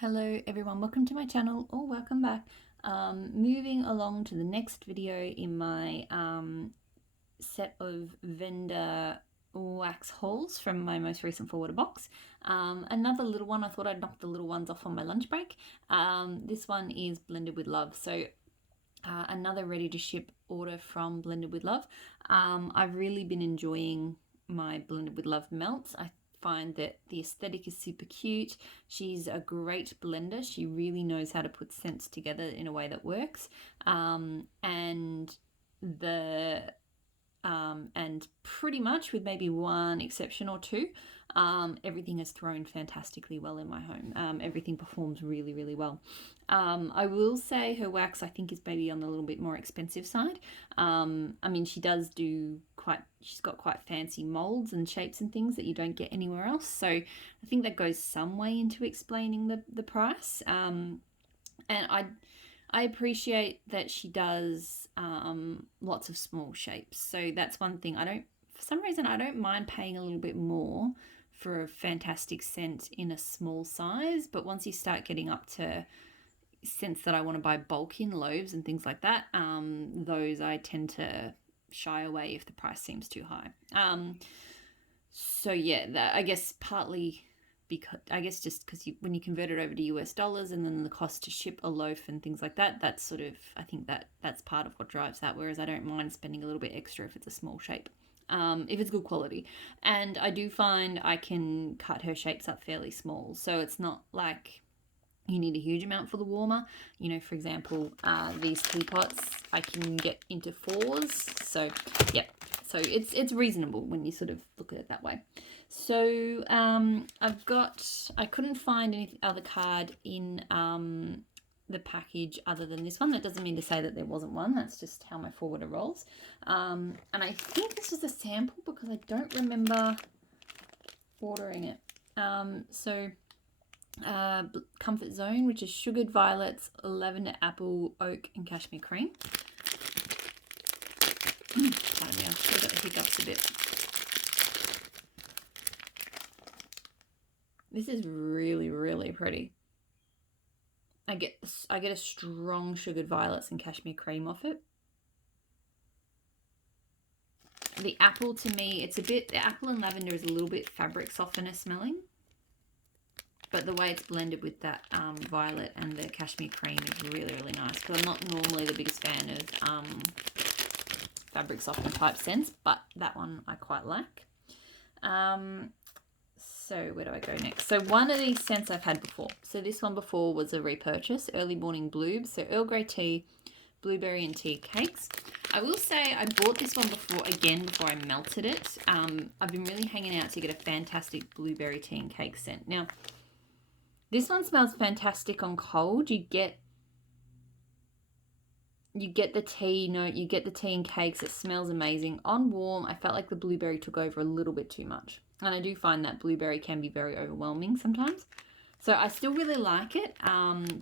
Hello everyone, welcome to my channel or welcome back. Moving along to the next video in my set of vendor wax hauls from my most recent forwarder box. Another little one. I thought I'd knock the little ones off on my lunch break. This one is Blended with Love. So another ready to ship order from Blended with Love. I've really been enjoying my Blended with Love melts. I find that the aesthetic is super cute. She's a great blender. She really knows how to put scents together in a way that works. And pretty much, with maybe one exception or two, everything is thrown fantastically well in my home. Everything performs really, really well. I will say her wax, I think, is maybe on the little bit more expensive side. I mean, she's got quite fancy molds and shapes and things that you don't get anywhere else. So I think that goes some way into explaining the price. And I appreciate that she does lots of small shapes. So that's one thing. For some reason, I don't mind paying a little bit more for a fantastic scent in a small size. But once you start getting up to scents that I want to buy bulk in, loaves and things like that, those I tend to shy away if the price seems too high. So yeah, I guess partly because when you convert it over to US dollars and then the cost to ship a loaf and things like that, that's sort of, I think that's part of what drives that. Whereas I don't mind spending a little bit extra if it's a small shape, if it's good quality. And I do find I can cut her shapes up fairly small, so it's not like you need a huge amount for the warmer. You know, for example, these teapots I can get into 4s. So yeah, so it's reasonable when you sort of look at it that way. So I couldn't find any other card in the package other than this one. That doesn't mean to say that there wasn't one. That's just how my forwarder rolls. And I think this was a sample because I don't remember ordering it. Comfort Zone, which is sugared violets, lavender apple, oak, and cashmere cream. Pardon me, I've still got the hiccups a bit. This is really, really pretty. I get a strong sugared violets and cashmere cream off it. The apple, to me, the apple and lavender is a little bit fabric softener smelling. But the way it's blended with that violet and the cashmere cream is really, really nice. Because I'm not normally the biggest fan of fabric softener type scents, but that one I quite like. So where do I go next? So one of these scents I've had before. So this one before was a repurchase, Early Morning Blues. So Earl Grey tea, blueberry and tea cakes. I will say I bought this one before I melted it. I've been really hanging out to get a fantastic blueberry tea and cake scent. Now, this one smells fantastic on cold. You get the tea note, you get the tea and cakes. It smells amazing. On warm, I felt like the blueberry took over a little bit too much. And I do find that blueberry can be very overwhelming sometimes. So I still really like it,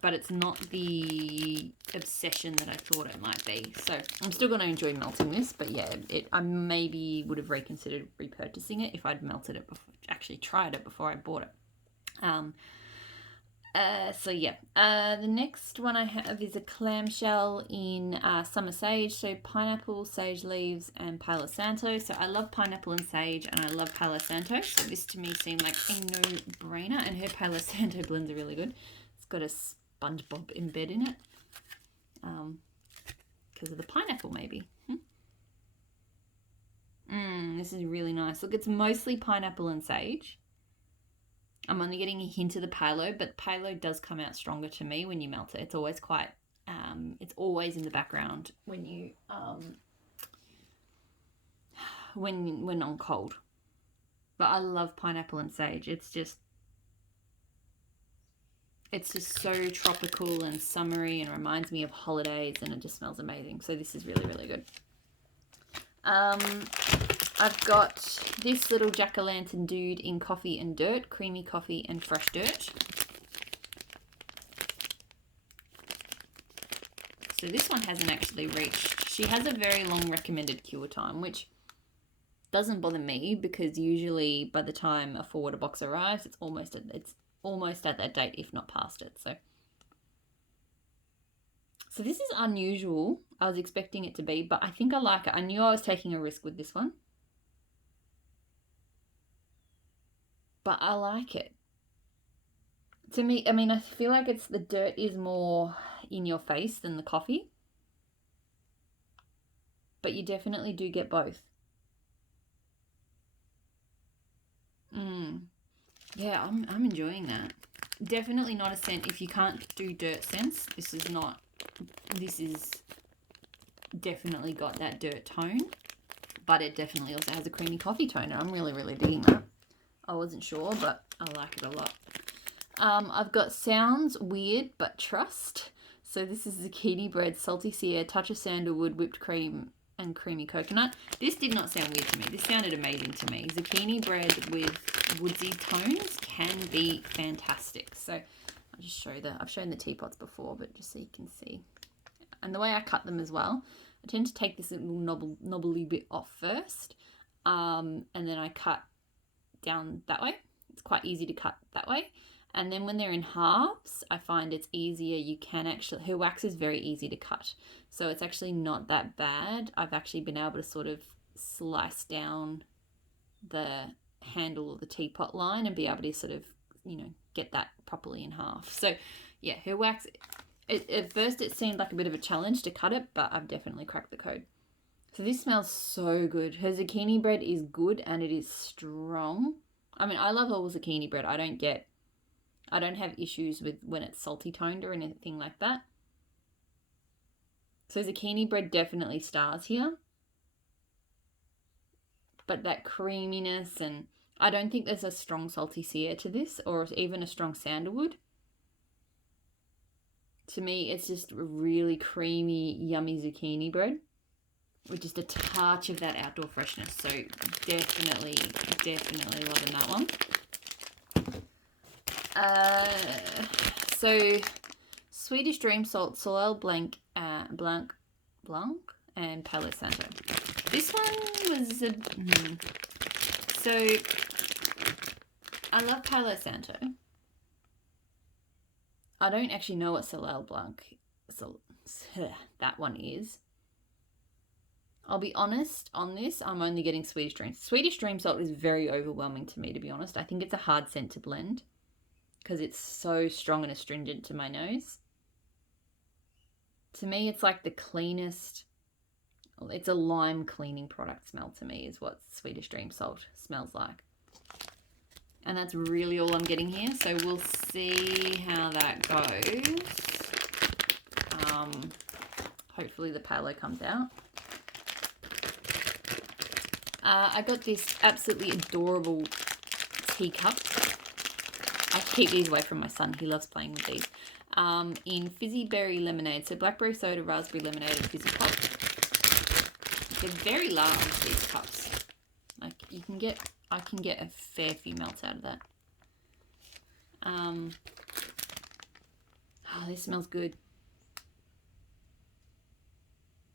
but it's not the obsession that I thought it might be. So I'm still going to enjoy melting this, but yeah, I maybe would have reconsidered repurchasing it if I'd melted it before, actually tried it before I bought it. So yeah, the next one I have is a clamshell in summer sage. So pineapple, sage leaves, and Palo Santo. So I love pineapple and sage, and I love Palo Santo. So this to me seemed like a no-brainer. And her Palo Santo blends are really good. It's got a SpongeBob embed in it, because of the pineapple maybe. This is really nice. Look, it's mostly pineapple and sage. I'm only getting a hint of the palo, but palo does come out stronger to me when you melt it. It's always it's always in the background when you, when on cold. But I love pineapple and sage. It's just so tropical and summery and reminds me of holidays, and it just smells amazing. So this is really, really good. I've got this little jack-o'-lantern dude in coffee and dirt, creamy coffee and fresh dirt. So this one hasn't actually reached. She has a very long recommended cure time, which doesn't bother me because usually by the time a forwarder box arrives, it's almost at that date, if not past it. So this is unusual. I was expecting it to be, but I think I like it. I knew I was taking a risk with this one, but I like it. To me, I mean, I feel like it's the dirt is more in your face than the coffee, but you definitely do get both. Yeah, I'm enjoying that. Definitely not a scent. If you can't do dirt scents, this is definitely got that dirt tone, but it definitely also has a creamy coffee tone, and I'm really, really digging that. I wasn't sure, but I like it a lot. I've got Sounds Weird But Trust. So this is zucchini bread, salty sea air, touch of sandalwood, whipped cream, and creamy coconut. This did not sound weird to me. This sounded amazing to me. Zucchini bread with woodsy tones can be fantastic. So I'll just show I've shown the teapots before, but just so you can see. And the way I cut them as well, I tend to take this little knobbly bit off first, and then I cut down that way. It's quite easy to cut that way. And then when they're in halves, I find it's easier. You can actually, her wax is very easy to cut. So it's actually not that bad. I've actually been able to sort of slice down the handle of the teapot line and be able to sort of, get that properly in half. So yeah, her wax, at first it seemed like a bit of a challenge to cut it, but I've definitely cracked the code. So this smells so good. Her zucchini bread is good and it is strong. I mean, I love all zucchini bread. I don't have issues with when it's salty toned or anything like that. So zucchini bread definitely stars here. But that creaminess, and I don't think there's a strong salty sea to this, or even a strong sandalwood. To me, it's just really creamy, yummy zucchini bread with just a touch of that outdoor freshness. So definitely loving that one. So Swedish Dream Salt, Soleil Blanc, and Palo Santo. This one was so I love Palo Santo. I don't actually know what Soleil Blanc, that one is. I'll be honest on this, I'm only getting Swedish Dream. Swedish Dream Salt is very overwhelming to me, to be honest. I think it's a hard scent to blend because it's so strong and astringent to my nose. To me, it's like the cleanest, it's a lime cleaning product smell to me is what Swedish Dream Salt smells like. And that's really all I'm getting here, so we'll see how that goes. Hopefully the Palo comes out. I got this absolutely adorable teacup. I keep these away from my son. He loves playing with these. In fizzy berry lemonade. So blackberry soda, raspberry lemonade, and fizzy pop. They're very large, these cups. Like I can get a fair few melts out of that. Oh, this smells good.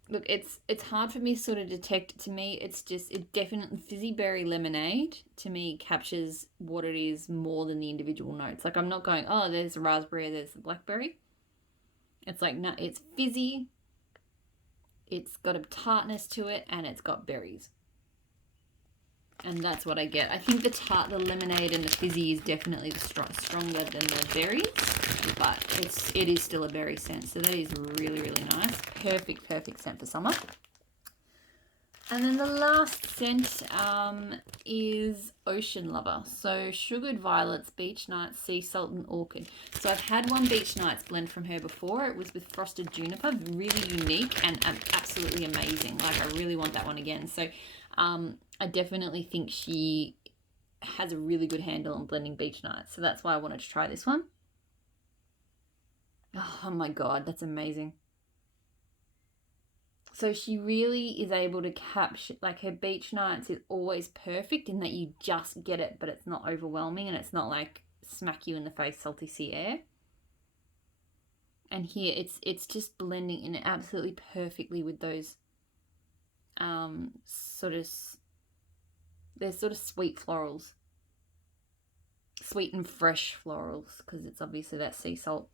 Look, it's hard for me to sort of detect. To me, it definitely, fizzy berry lemonade to me captures what it is more than the individual notes. Like I'm not going, oh, there's a raspberry, there's a blackberry. It's like, no, it's fizzy. It's got a tartness to it, and it's got berries. And that's what I get. I think the lemonade and the fizzy is definitely stronger than the berries, but it is still a berry scent. So that is really, really nice. Perfect scent for summer. And then the last scent is Ocean Lover. So Sugared Violets, Beach Nights, Sea Salt and Orchid. So I've had one Beach Nights blend from her before. It was with Frosted Juniper, really unique and absolutely amazing. Like I really want that one again. So I definitely think she has a really good handle on blending Beach Nights. So that's why I wanted to try this one. Oh my God, that's amazing. So she really is able to capture, like her Beach Nights is always perfect in that you just get it, but it's not overwhelming and it's not like smack you in the face salty sea air. And here it's just blending in absolutely perfectly with those they're sort of sweet florals. Sweet and fresh florals, because it's obviously that sea salt.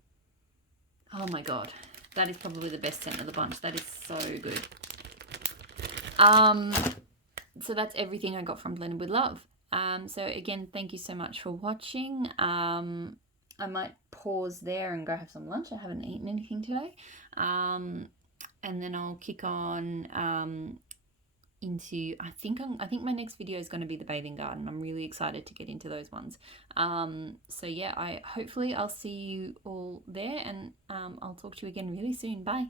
Oh my god, that is probably the best scent of the bunch. That is so good. So that's everything I got from Blended with Love. So again, thank you so much for watching. I might pause there and go have some lunch. I haven't eaten anything today. And then I'll kick on into I think my next video is going to be the bathing garden. I'm really excited to get into those ones. So yeah, hopefully I'll see you all there, and I'll talk to you again really soon. Bye.